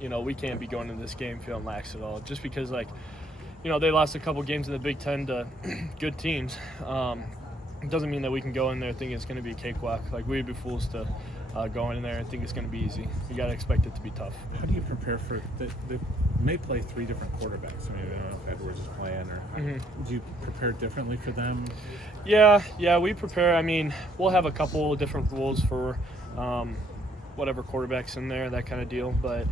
We can't be going into this game feeling lax at all. Just because, they lost a couple games in the Big Ten to good teams. It doesn't mean that we can go in there thinking it's going to be a cakewalk. We'd be fools to go in there and think it's going to be easy. You got to expect it to be tough. How do you prepare for they may play three different quarterbacks? I don't know if Edwards is playing or do you prepare differently for them? Yeah, we prepare. We'll have a couple different rules for whatever quarterback's in there, that kind of deal. But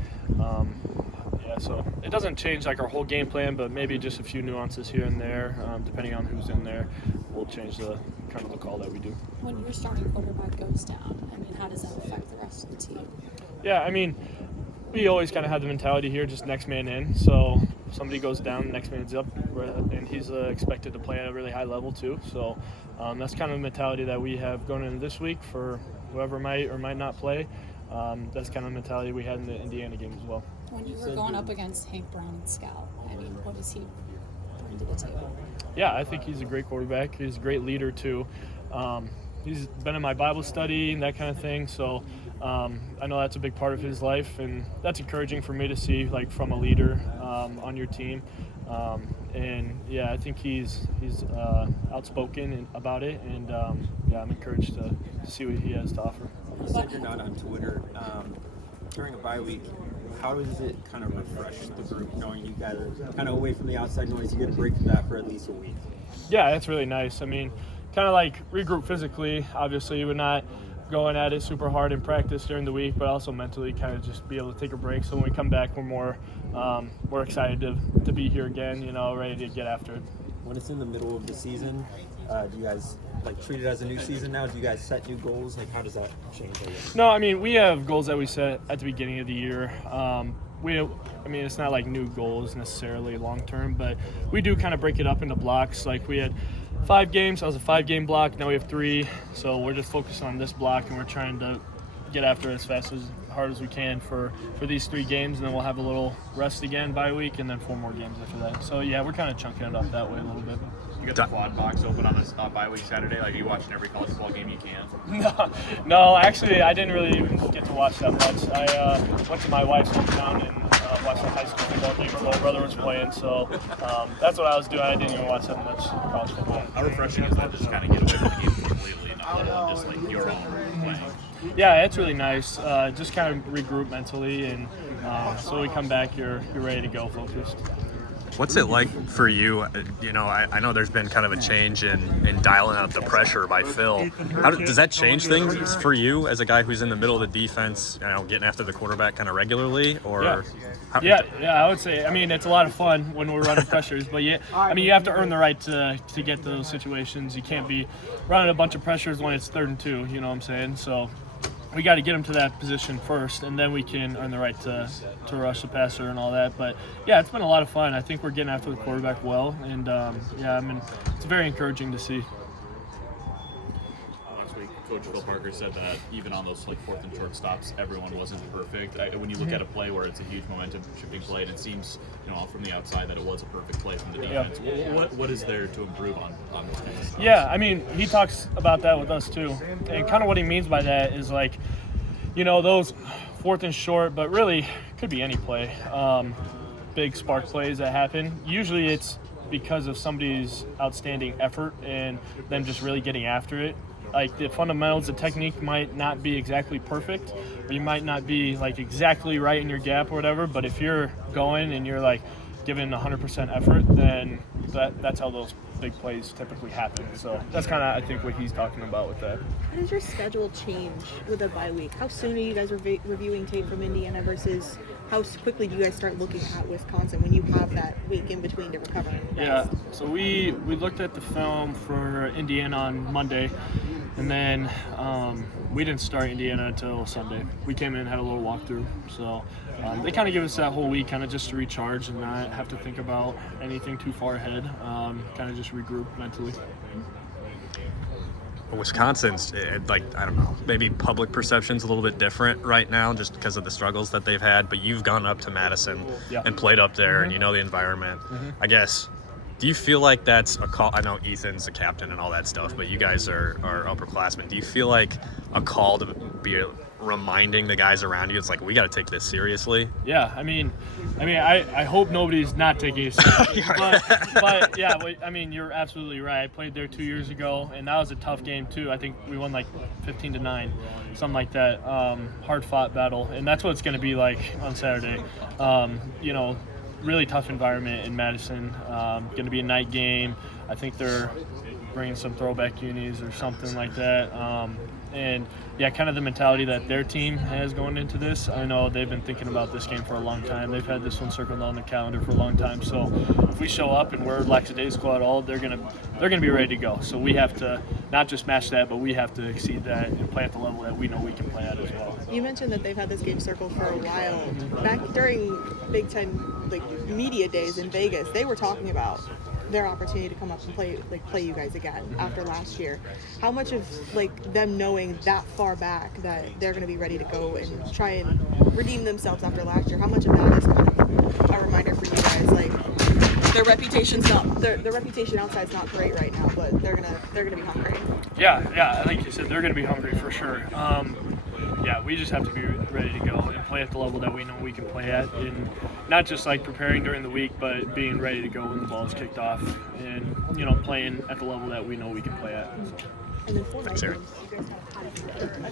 so it doesn't change our whole game plan, but maybe just a few nuances here and there, depending on who's in there, will change the call that we do. When your starting quarterback goes down, how does that affect the rest of the team? Yeah, we always kind of have the mentality here, just next man in. So if somebody goes down, next man's up, and he's expected to play at a really high level too. So that's kind of the mentality that we have going into this week for whoever might or might not play. That's kind of the mentality we had in the Indiana game as well. When you were going up against Hank Brown and Scout, what does he bring to the table? Yeah, I think he's a great quarterback. He's a great leader too. He's been in my Bible study and that kind of thing, so I know that's a big part of his life, and that's encouraging for me to see, from a leader on your team. I think he's outspoken about it, and I'm encouraged to see what he has to offer. You said you're not on Twitter during a bye week. How does it kind of refresh the group knowing you guys are kind of away from the outside noise? You get a break from that for at least a week. Yeah, that's really nice. Kind of regroup physically. Obviously, we're not going at it super hard in practice during the week, but also mentally kind of just be able to take a break. So when we come back, we're excited to be here again, ready to get after it. When it's in the middle of the season, do you guys treat it as a new season now? Do you guys set new goals? How does that change? No, we have goals that we set at the beginning of the year. It's not new goals necessarily long term, but we do kind of break it up into blocks. We had 5 games. That was a 5-game block. Now we have 3, so we're just focused on this block, and we're trying to get after it as hard as we can for these 3 games, and then we'll have a little rest again bye week, and then 4 more games after that. So yeah, we're kind of chunking it up that way a little bit. You got the quad box open on this bye week Saturday? Are you watching every college football game you can? No, actually, I didn't really even get to watch that much. I went to my wife's hometown and watched the high school football game. My little brother was playing, so that's what I was doing. I didn't even watch that much college football. How refreshing is that to just kind of get away from the game completely and not let it just your own playing? Yeah, it's really nice. Just kind of regroup mentally, and so when we come back, you're ready to go, focused. What's it like for you? I know there's been kind of a change in dialing up the pressure by Phil. Does that change things for you as a guy who's in the middle of the defense, getting after the quarterback kind of regularly? Or Yeah, I would say. It's a lot of fun when we're running pressures, but you have to earn the right to get those situations. You can't be running a bunch of pressures when it's 3rd and 2. You know what I'm saying? So we got to get them to that position first, and then we can earn the right to rush the passer and all that. But yeah, it's been a lot of fun. I think we're getting after the quarterback well, and it's very encouraging to see. Last week, Coach Phil Parker said that even on those 4th and short stops, everyone wasn't perfect. When you look at a play where it's a huge momentum shifting play, and it seems from the outside that it was a perfect play from the defense. What is there to improve on those kinds of stops? Yeah, he talks about that with us too, and kind of what he means by that is those 4th and short, but really could be any play. Big spark plays that happen. Usually it's because of somebody's outstanding effort and them just really getting after it. The fundamentals, the technique might not be exactly perfect, or you might not be exactly right in your gap or whatever, but if you're going and you're giving 100% effort, then that's how those big plays typically happen. So that's kind of, I think, what he's talking about with that. How does your schedule change with a bye week? How soon are you guys reviewing tape from Indiana versus how quickly do you guys start looking at Wisconsin when you have that week in between to recover? Yeah, so we looked at the film for Indiana on Monday, and then we didn't start Indiana until Sunday. We came in and had a little walkthrough. So they kind of give us that whole week kind of just to recharge and not have to think about anything too far ahead, kind of just regroup mentally. Wisconsin's, I don't know, maybe public perception's a little bit different right now just because of the struggles that they've had, but you've gone up to Madison and played up there and you know the environment. I guess, do you feel like that's a call? I know Ethan's the captain and all that stuff, but you guys are upperclassmen. Do you feel like a call to be reminding the guys around you, it's like, we got to take this seriously? Yeah, I hope nobody's not taking it seriously. but yeah, I mean, you're absolutely right. I played there 2 years ago, and that was a tough game too. I think we won like 15-9, something like that. Hard-fought battle, and that's what it's going to be like on Saturday. You know, really tough environment in Madison. Going to be a night game. I think they're bringing some throwback unis or something like that. And yeah, kind of the mentality that their team has going into this. I know they've been thinking about this game for a long time. They've had this one circled on the calendar for a long time. So if we show up and we're lackadaisical at all, they're gonna be ready to go. So we have to not just match that, but we have to exceed that and play at the level that we know we can play at as well. You mentioned that they've had this game circled for a while. Back during big time like media days in Vegas, they were talking about their opportunity to come up and play you guys again after last year. How much of like them knowing that far back that they're going to be ready to go and try and redeem themselves after last year, how much of that is kind of a reminder for you guys? Like their reputation's not their reputation outside's not great right now, but they're gonna be hungry. Yeah, like you said, they're going to be hungry for sure. Yeah, we just have to be ready to go and play at the level that we know we can play at, and not just like preparing during the week, but being ready to go when the ball is kicked off, and you know, playing at the level that we know we can play at. And then for Thanks, Aaron. you guys have